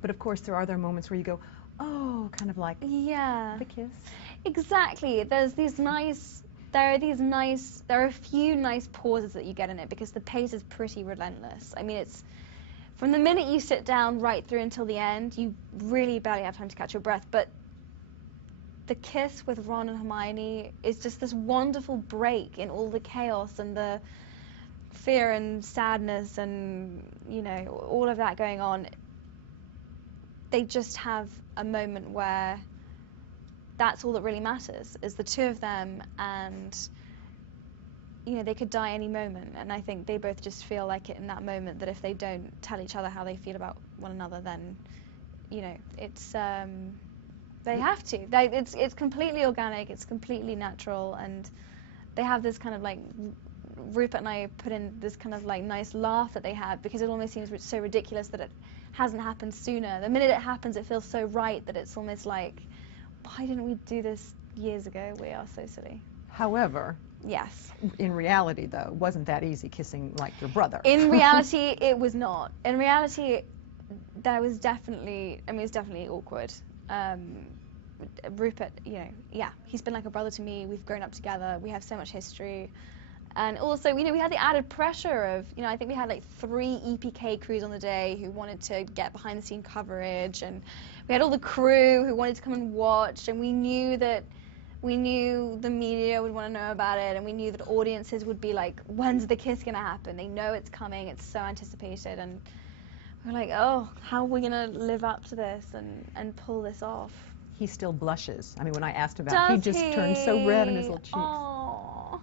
But of course, there are other moments where you go, oh, kind of like Yeah. the kiss. Exactly. There are a few nice pauses that you get in it because the pace is pretty relentless. I mean, it's from the minute you sit down right through until the end, you really barely have time to catch your breath. But the kiss with Ron and Hermione is just this wonderful break in all the chaos and the fear and sadness and, you know, all of that going on. They just have a moment where that's all that really matters, is the two of them, and, you know, they could die any moment, and I think they both just feel like it in that moment, that if they don't tell each other how they feel about one another, then, you know, it's, they have to. It's completely organic, it's completely natural, and they have this kind of like, Rupert and I put in this kind of like nice laugh that they have, because it almost seems so ridiculous that it hasn't happened sooner. The minute it happens, it feels so right that it's almost like, why didn't we do this years ago? We are so silly. However, yes, in reality, though, it wasn't that easy kissing like your brother. In reality, it was not. In reality, there was definitely, I mean, it was definitely awkward. Rupert, you know, yeah, he's been like a brother to me. We've grown up together. We have so much history. And also, you know, we had the added pressure of, you know, I think we had like 3 EPK crews on the day who wanted to get behind the scene coverage, and we had all the crew who wanted to come and watch, and we knew the media would want to know about it, and we knew that audiences would be like, when's the kiss gonna happen? They know it's coming, it's so anticipated, and we're like, oh, how are we gonna live up to this and pull this off? He still blushes. I mean, when I asked about it, he just turned so red in his little cheeks. Oh,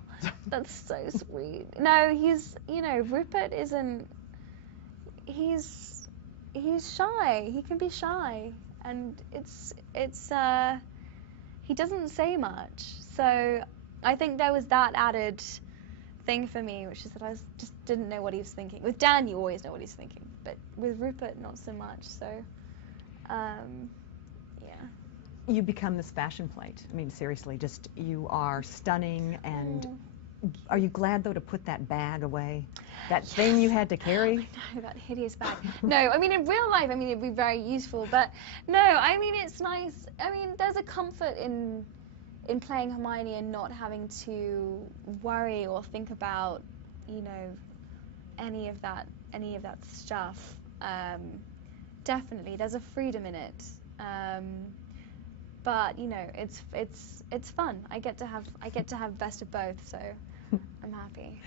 that's so sweet. No, he's, you know, Rupert isn't, he's shy. He can be shy, and he doesn't say much. So I think there was that added thing for me, which is that I just didn't know what he was thinking. With Dan, you always know what he's thinking, but with Rupert, not so much. So, yeah. You become this fashion plate. I mean, seriously, just, you are stunning, and are you glad, though, to put that bag away? That thing you had to carry? I know, that hideous bag. No, I mean, in real life, I mean, it'd be very useful, but no, I mean, it's nice. I mean, there's a comfort in playing Hermione and not having to worry or think about, you know, any of that stuff. Definitely, there's a freedom in it. But you know, it's fun. I get to have best of both, so I'm happy.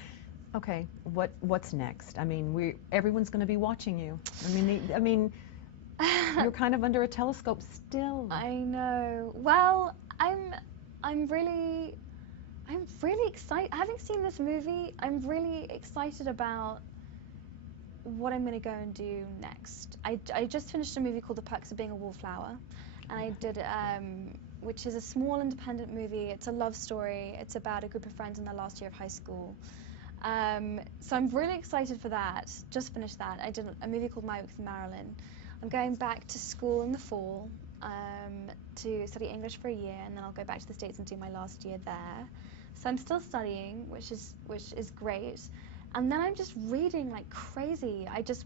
Okay, what's next? I mean, everyone's going to be watching you. I mean, you're kind of under a telescope still. I know. Well, I'm really excited. Having seen this movie, I'm really excited about what I'm going to go and do next. I just finished a movie called The Perks of Being a Wallflower, and I did, which is a small independent movie. It's a love story. It's about a group of friends in their last year of high school. So I'm really excited for that. Just finished that. I did a movie called My Week with Marilyn. I'm going back to school in the fall to study English for a year, and then I'll go back to the States and do my last year there. So I'm still studying, which is great. And then I'm just reading like crazy. I just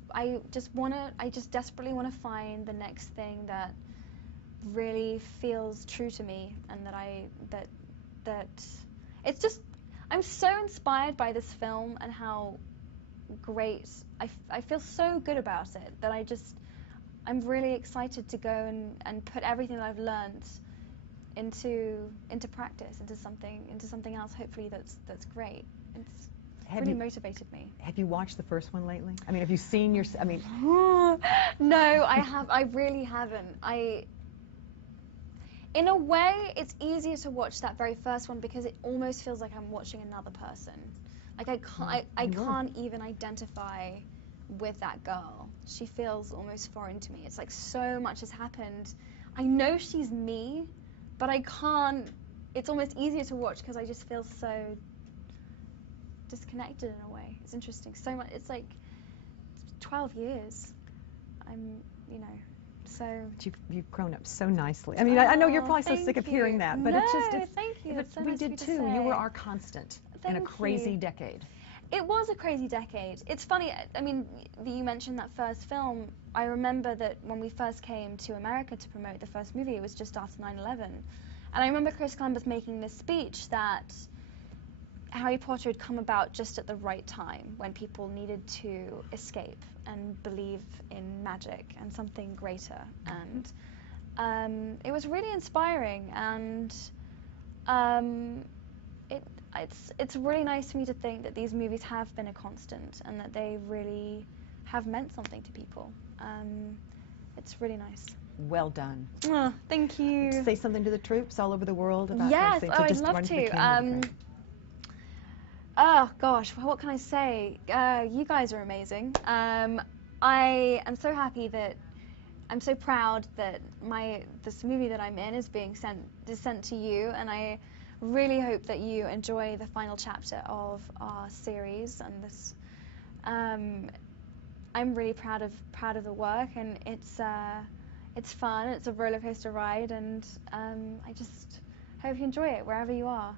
desperately want to find the next thing that really feels true to me, and that it's just, I'm so inspired by this film and how great, I feel so good about it that I'm really excited to go and put everything that I've learned into practice, into something else, hopefully that's great. It's really motivated me. Have you watched the first one lately? I mean, have you seen I mean... No, I really haven't. In a way, it's easier to watch that very first one because it almost feels like I'm watching another person. Like I can't even identify with that girl. She feels almost foreign to me. It's like so much has happened. I know she's me, but I can't. It's almost easier to watch because I just feel so disconnected in a way. It's interesting. So much. It's like 12 years. You know. So you've grown up so nicely. I mean, I know you're probably so sick of hearing that, but no, it's just, thank you. we did too. You were our constant in a crazy decade. It was a crazy decade. It's funny, I mean, you mentioned that first film. I remember that when we first came to America to promote the first movie, it was just after 9/11. And I remember Chris Columbus making this speech that Harry Potter had come about just at the right time, when people needed to escape and believe in magic and something greater. And it was really inspiring, and it's really nice for me to think that these movies have been a constant and that they really have meant something to people. It's really nice. Well done. Oh, thank you. Say something to the troops all over the world about Yes, those things. oh, I'd love to. Oh gosh, what can I say? You guys are amazing. I am so happy that I'm so proud that this movie that I'm in is being sent to you, and I really hope that you enjoy the final chapter of our series. And this, I'm really proud of the work, and it's fun. It's a roller coaster ride, and I just hope you enjoy it wherever you are.